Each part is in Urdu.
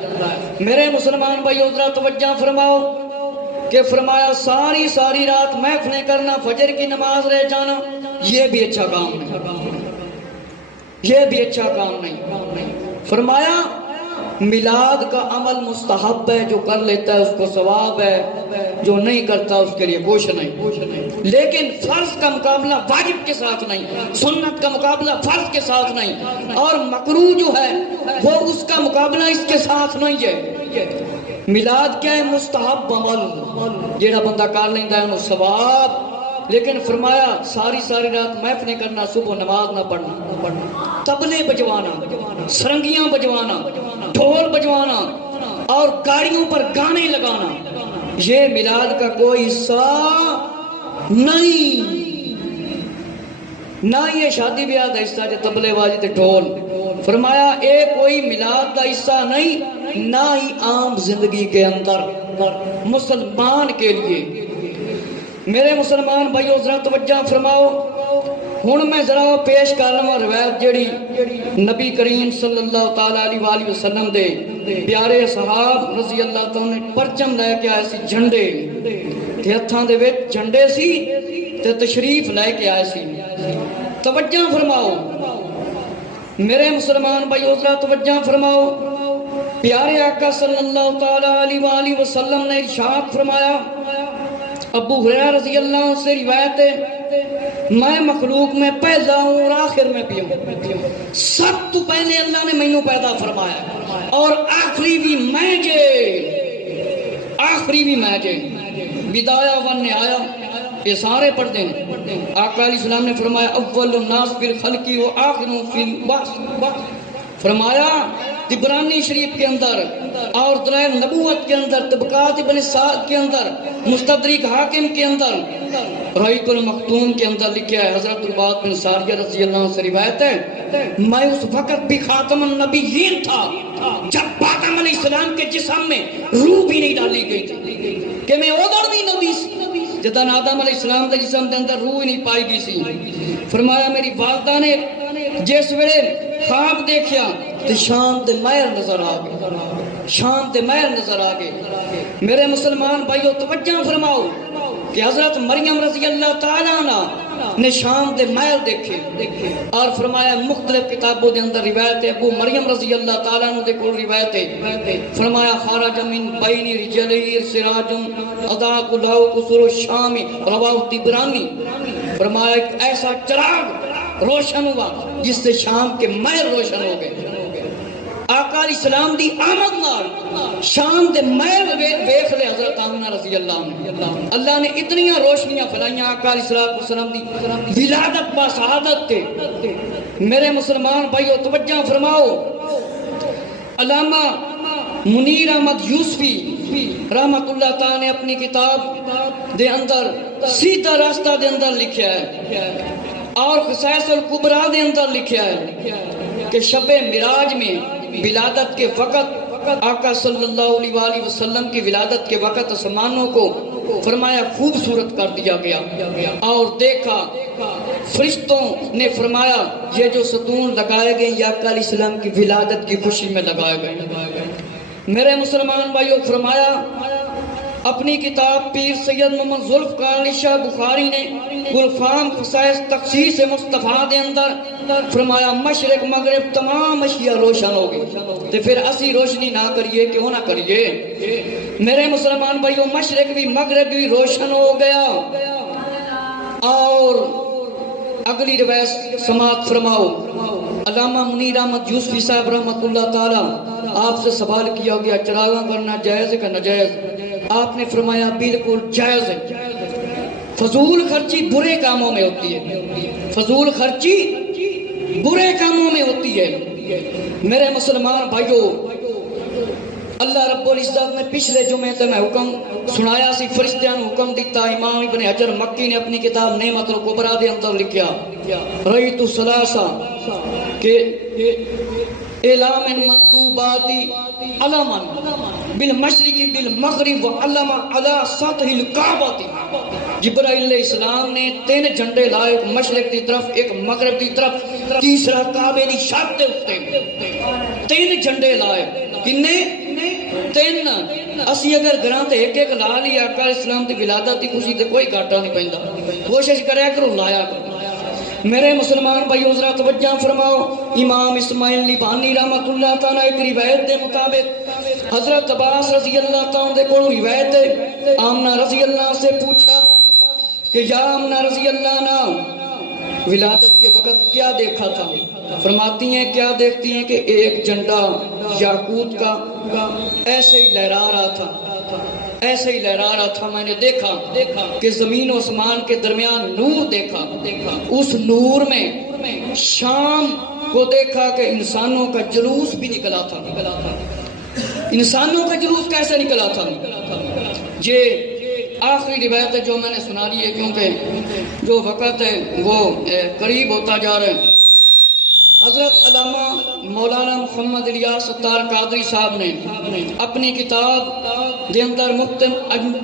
ہے۔ میرے مسلمان بھائیو ذرا توجہ فرماؤ کہ فرمایا ساری رات محفلیں کرنا، فجر کی نماز رہ جانا، یہ بھی اچھا کام نہیں، یہ بھی اچھا کام نہیں۔ فرمایا میلاد کا عمل مستحب ہے، جو کر لیتا ہے اس کو ثواب ہے، جو نہیں کرتا اس کے لیے کچھ نہیں۔ لیکن فرض کا مقابلہ واجب کے ساتھ نہیں، سنت کا مقابلہ فرض کے ساتھ نہیں، اور مکروہ جو ہے وہ اس کا مقابلہ اس کے ساتھ نہیں ہے۔ میلاد کیا ہے؟ مستحب عمل، جیڑا بندہ کر لیندا ہے انہوں ثواب۔ لیکن فرمایا ساری رات محفلیں کرنا، صبح نماز نہ پڑھنا، طبلے بجوانا، سرنگیاں بجوانا، ڈھول بجوانا اور گاڑیوں پر گانے لگانا، یہ میلاد کا کوئی حصہ نہیں۔ نہ یہ شادی بیاہ کا حصہ جو طبلے بازی تے ڈھول۔ فرمایا اے کوئی میلاد کا حصہ نہیں، نہ ہی عام زندگی کے اندر مسلمان کے لیے۔ میرے مسلمان بھائیو ذرا توجہ فرماؤ، ہن میں ذرا پیش کر لواں روایت جیڑی نبی کریم صلی اللہ تعالی علیہ وآلہ وسلم دے پیارے صحاب رضی اللہ تعالی نے پرچم لے کے آئے سی، جھنڈے تے ہتھاں دے وچ جھنڈے سی تے تشریف لے کے آئے سی۔ توجہ فرماؤ میرے مسلمان بھائیو ذرا توجہ فرماؤ، پیارے آقا صلی اللہ تعالی علیہ وآلہ وسلم نے ارشاد فرمایا، ابو ہریرہ رضی اللہ عنہ سے روایت ہے، میں مخلوق میں پہلا ہوں اور آخر میں بھی ہوں، سب تو پہلے اللہ نے مینوں پیدا فرمایا اور آخری بھی میں جے، آخری بھی میں جے، بدایا و نہایا یہ سارے پڑھ دیں۔ آقا علیہ السلام نے فرمایا اول الناس بالخلق و آخر فی البعث، فرمایا عبرانی شریف کے اندر اور دلائل نبوت کے اندر، طبقات ابن سعد کے اندر، مستدرک حاکم کے اندر، رحیق المختوم کے اندر لکھا ہے، حضرت عباد بن ساریہ رضی اللہ عنہ سے روایت ہے، میں اس وقت بھی خاتم النبیین تھا جب آدم علیہ السلام کے جسم میں روح بھی نہیں ڈالی گئی تھی، کہ میں ادھر بھی نبی سی جدن آدم علیہ السلام کے جسم کے اندر روح نہیں پائی گئی سی۔ فرمایا میری والدہ نے جس ویلے خواب دیکھیا تو شام دے مہر نظر آ گئے، شام دے مہر نظر آ گئے۔ میرے مسلمان بھائیو توجہ فرماؤ کہ حضرت مریم رضی اللہ تعالیٰ عنہ نے شام دے مہر دیکھے، اور فرمایا مختلف کتابوں دے اندر روایت ہے، ابو مریم رضی اللہ تعالیٰ عنہ دے کول روایت ہے، فرمایا خارج من بین رجلی سراج اضاء له قصور الشام، رواہ طبرانی۔ فرمایا ایک ایسا چراغ روشن ہوا جس سے شام کے مہر روشن ہو گئے۔ آقا علیہ السلام دی آمد نال شام دے مہر ویکھ لے حضرت آمنہ رضی اللہ عنہ، اللہ نے اتنی روشنیاں پھیلائیاں آقا علیہ السلام دی ولادت با شہادت تے۔ میرے مسلمان بھائیو توجہ فرماؤ، علامہ منیر احمد یوسفی رحمت اللہ تعالی نے اپنی کتاب دے اندر سیدھا راستہ دے اندر لکھیا ہے، اور خصائص الکبریٰ دے اندر لکھیا ہے کہ شب معراج میں ولادت کے وقت آقا صلی اللہ علیہ وآلہ وسلم کی ولادت کے وقت آسمانوں کو فرمایا خوبصورت کر دیا گیا، اور دیکھا فرشتوں نے فرمایا یہ جو ستون لگائے گئے یہ آقا علیہ السلام کی ولادت کی خوشی میں لگائے گئے۔ میرے مسلمان بھائیو فرمایا اپنی کتاب پیر سید محمد ذوالفقار علی شاہ بخاری نے گلفام خصائص تخصیص مصطفیٰ دے اندر فرمایا مشرق مغرب تمام اشیاء روشن ہو گئی، تو پھر اسی روشنی نہ کریے کیوں نہ کریے؟ میرے مسلمان بھائیو مشرق بھی مغرب بھی روشن ہو گیا۔ اور اگلی روایت سماعت فرماؤ، علامہ منیر احمد یوسفی صاحب رحمت اللہ تعالی آپ سے سوال کیا گیا چراغاں کرنا جائز ہے کہ ناجائز؟ آپ نے فرمایا بالکل جائز ہے، فضول خرچی برے کاموں میں ہوتی ہے، فضول خرچی برے کاموں میں ہوتی ہے۔ میرے مسلمان بھائیو اللہ رب العزت نے پچھلے جمعے تے میں حکم سنایا سی، فرشتیاں نے حکم دیتا، امام ابن حجر مکی نے اپنی کتاب نعمت الکبریٰ دے اندر لکھیا رأیت ثلاثہ کہ اعلام مندوباتی علما بالمشرق بالمغرب وعلم علی سطح الکعبہ۔ جبرائیل علیہ السلام نے 3 جھنڈے لائے، ایک مشرق کی طرف ایک مغرب کی طرف، تیسرا کعبے دی چھت دے اوپر 3 جھنڈے لائے۔ کنے تین اسی اگر گھراں تے ایک ایک لا لی آقا اسلام دی ولادت دی خوشی تے کوئی گھاٹا نہیں پیندا، کوشش کریا کرو لایا کرو۔ میرے مسلمان بھائیو ذرا توجہ فرماؤ، امام اسماعیل لیبانی رحمۃ اللہ تعالیٰ ایک روایت دے مطابق حضرت عباس رضی اللہ تعالیٰ دے کو روایت ہے، آمنہ رضی اللہ سے پوچھا کہ یا آمنہ رضی اللہ عنہ ولادت کے وقت کیا دیکھا تھا؟ فرماتی ہیں کیا دیکھتی ہیں کہ ایک جھنڈا یاقوت کا ایسے ہی لہرا رہا تھا، ایسے ہی لہرا رہا تھا، میں نے دیکھا کہ زمین و آسمان کے درمیان نور دیکھا، اس نور میں شام کو دیکھا کہ انسانوں کا جلوس بھی نکلا تھا۔ انسانوں کا جلوس کیسے نکلا تھا؟ یہ آخری روایت ہے جو میں نے سنا لی ہے، کیونکہ جو وقت ہے وہ قریب ہوتا جا رہا ہے۔ حضرت علامہ مولانا محمد الیاس ستار قادری صاحب نے اپنی کتاب دے اندر مفتی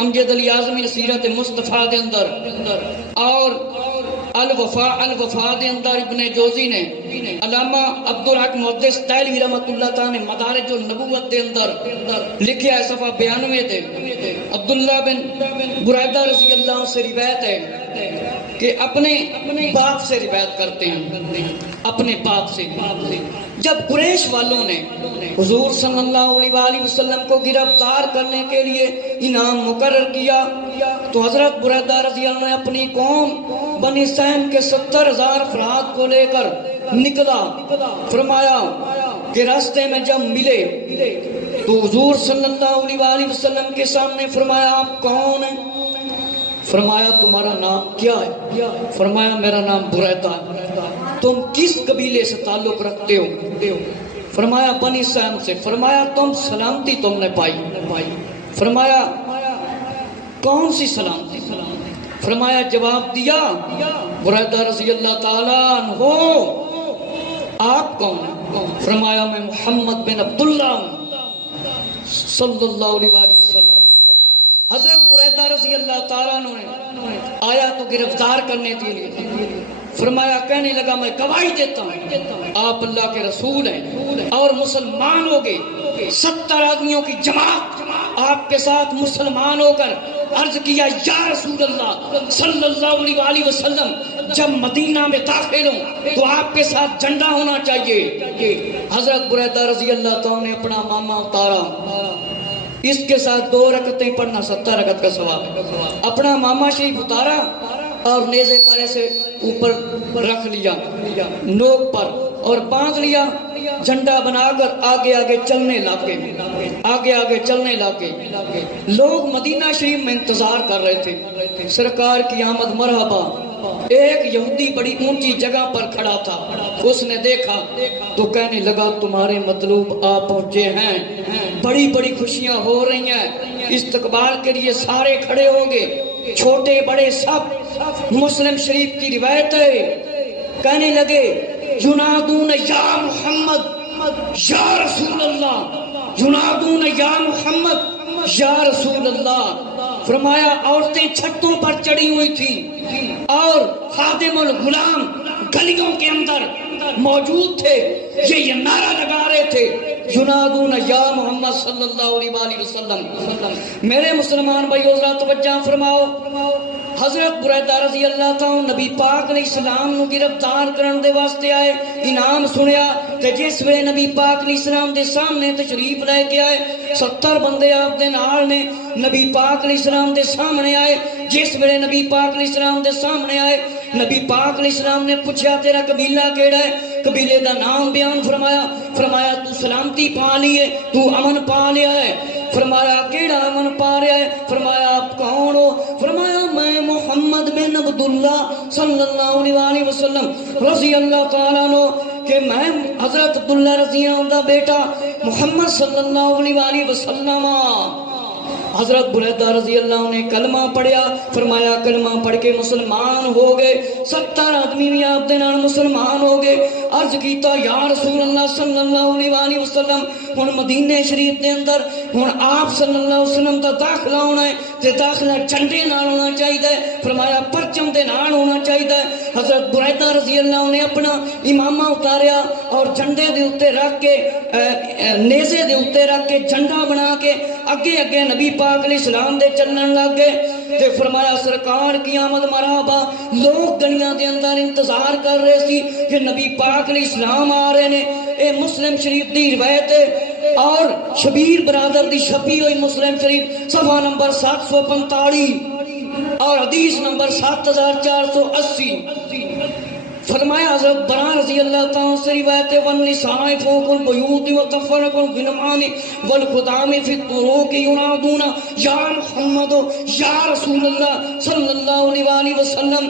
امجد علی اعظمی سیرت مصطفیٰ دے اندر اور الوفا دے اندر ابن جوزی نے علامہ عبدالحق محدث دہلوی رحمۃ اللہ تعالیٰ نے مدارج النبوت دے اندر لکھیا ہے صفحہ 92 تے عبداللہ بن برائدہ رضی اللہ عنہ سے روایت ہے کہ اپنے باپ سے روایت کرتے ہیں، اپنے باپ سے۔ جب قریش والوں نے حضور صلی اللہ علیہ وآلہ وسلم کو گرفتار کرنے کے لیے انعام مقرر کیا تو حضرت بریدہ رضی اللہ عنہ نے اپنی قوم بنی سہم کے 70,000 افراد کو لے کر نکلا۔ فرمایا کہ راستے میں جب ملے تو حضور صلی اللہ علیہ وآلہ وسلم کے سامنے فرمایا آپ کون ہیں؟ فرمایا تمہارا نام کیا ہے؟ فرمایا میرا نام بریدہ ہے۔ تم کس قبیلے سے تعلق رکھتے ہو؟ فرمایا بنی سہم سے۔ فرمایا تم سلامتی تم نے پائی؟ فرمایا کون سی سلامتی؟ فرمایا جواب دیا بریدہ رضی اللہ تعالیٰ عنہ آپ کون ہیں؟ فرمایا میں محمد بن عبداللہ صلی اللہ علیہ وسلم۔ حضرت بریدہ رضی اللہ تعالیٰ عنہ آیا تو گرفتار کرنے کے لیے، فرمایا کہنے لگا میں گواہی دیتا ہوں آپ اللہ کے رسول ہیں اور مسلمان ہو گئے۔ 70 آدمیوں کی جماعت آپ کے ساتھ مسلمان ہو کر عرض کیا یا رسول اللہ صلی اللہ علیہ وآلہ وسلم جب مدینہ میں داخل ہوں تو آپ کے ساتھ جھنڈا ہونا چاہیے۔ حضرت بریدہ رضی اللہ تعالیٰ نے اپنا ماما اتارا، اس کے ساتھ 2 رکعتیں پڑھنا 70 رکعت کا ثواب ہے۔ اپنا ماما شریف اتارا اور نیزے پر ایسے اوپر رکھ لیا نوک پر اور باندھ لیا، جھنڈا بنا کر آگے آگے چلنے لگے، آگے آگے چلنے لگے۔ لوگ مدینہ شریف میں انتظار کر رہے تھے سرکار کی آمد مرحبا۔ ایک یہودی بڑی اونچی جگہ پر کھڑا تھا، اس نے دیکھا تو کہنے لگا تمہارے مطلوب آ پہنچے ہیں، بڑی بڑی خوشیاں ہو رہی ہیں، استقبال کے لیے سارے کھڑے ہوں گے، چھوٹے بڑے سب۔ مسلم شریف کی روایت ہے کہنے لگے ینادون یا محمد یا رسول اللہ، ینادون یا محمد یا رسول اللہ۔ فرمایا عورتیں چھتوں پر چڑھی ہوئی تھیں اور خادم الغلام گلیوں کے اندر موجود تھے، یہ نعرہ لگا رہے تھے ینادون یا محمد صلی اللہ علیہ وآلہ وسلم۔ میرے مسلمان بھائیو ذرا توجہ فرماؤ، حضرت بریدہ رضی اللہ تعالیٰ نبی پاک علیہ السلام نو گرفتار کرن دے واسطے آئے، انعام سنیا کہ جس وے نبی پاک علیہ السلام دے سامنے تشریف لے کے آئے 70 بندے آپ دے نال نے، نبی پاک علیہ السلام دے سامنے آئے۔ جس ویلے نبی پاک علیہ السلام دے سامنے آئے، نبی پاک علیہ السلام نے پوچھا تیرا قبیلہ کیڑا ہے؟ قبیلے دا نام بیان فرمایا۔ فرمایا تو سلامتی پا لی ہے، تو امن پا لیا ہے۔ فرمایا کیڑا امن پا رہا ہے؟ فرمایا آپ کون ہو؟ فرمایا میں محمد بن عبداللہ صلی اللہ علیہ وآلہ وسلم رضی اللہ تعالیٰ عنہ، کہ میں حضرت عبداللہ رضی اللہ عنہ دا بیٹا محمد صلی اللہ علیہ وآلہ وسلم۔ حضرت بریدہ رضی اللہ عنہ نے کلمہ پڑھیا، فرمایا کلمہ پڑھ کے مسلمان ہو گئے، 70 آدمی بھی آپ دے نال مسلمان ہو گئے۔ عرض کیتا یا رسول اللہ صلی اللہ علیہ وآلہ وسلم ہن مدینے شریف دے اندر ہن آپ صلی اللہ علیہ وسلم دا داخلہ ہونا ہے تے داخلہ جھنڈے نال ہونا چاہیے، فرمایا پرچم دے نال ہونا چاہیے۔ حضرت بریدہ رضی اللہ نے اپنا امامہ اتاریا اور جھنڈے دے اوتے رکھ کے نیزے دے اوتے رکھ کے جھنڈا بنا کے اگے اگے نبی پاک علیہ السلام دے چلن لگ گئے تے فرمایا سرکار کی آمد مرحبا۔ لوگ گلیاں دے اندر انتظار کر رہے سی کہ نبی پاک علیہ السلام آ رہے نے۔ اے مسلم شریف دی روایت ہے اور شبیر برادر دی چھپی ہوئی مسلم شریف صفحہ نمبر 745 اور حدیث نمبر 7480۔ فرمایا حضرت برا رضی اللہ تعالیٰ سے روایت ہے والنساء فوق البیوت وتفرق بالنعام والخدام فی الطرق ینادون یا محمد یا رسول اللہ صلی اللہ علیہ وسلم۔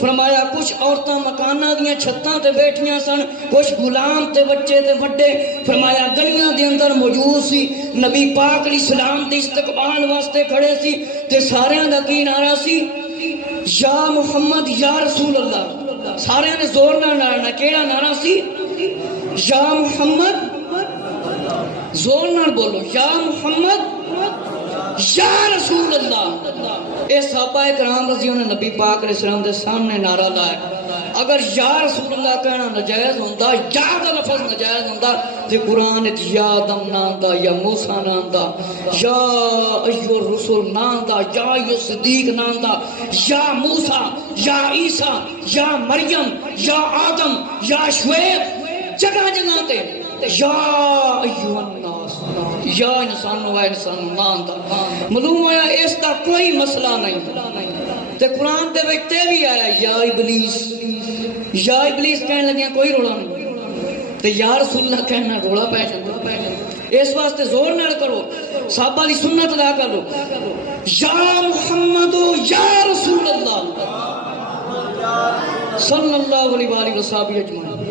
فرمایا کچھ عورتاں مکاناں دیاں چھتاں تے بیٹھیاں سن، کچھ غلام تے بچے تے بڑے فرمایا گلیاں دے اندر موجود سی، نبی پاک علیہ السلام دے استقبال واسطے کھڑے سی تے سارے دا کی نعرہ سی یا محمد یا رسول اللہ۔ سارے نے زور نہ نعرہ، کیڑا نعرہ سی؟ یا محمد، زور نہ بولو، یا محمد یا رسول اللہ۔ اے صحابہ کرام رضی اللہ نبی پاک علیہ السلام دے سامنے نعرہ لائے۔ اگر یا رسول اللہ کہنا نجائز ہوندا، یا دا لفظ نجائز ہوندا تے قرآن وچ یا آدم نام دا، یا موسیٰ نام دا، یا ایھا الرسل نام دا، یا ایھا صدیق نام دا، یا موسیٰ، یا عیسیٰ، یا مریم، یا آدم، یا شعیب، جگہ جگہ تے یا ایھا الناس، یا انسان و انسان نام دا۔ معلوم ہویا اس دا کوئی مسئلہ نہیں تے قرآن دے وچ تے بھی آیا یا ابلیس، یا ابلیس کہنے لگیاں کوئی رولا نہیں تے یا رسول اللہ کہنا رولا پہ جاتا۔ اس واسطے زور نہ کرو، صحابہ دی سنت ادا کرو، یا محمد یا رسول اللہ صلی اللہ علیہ وآلہ وسلم اجمعین۔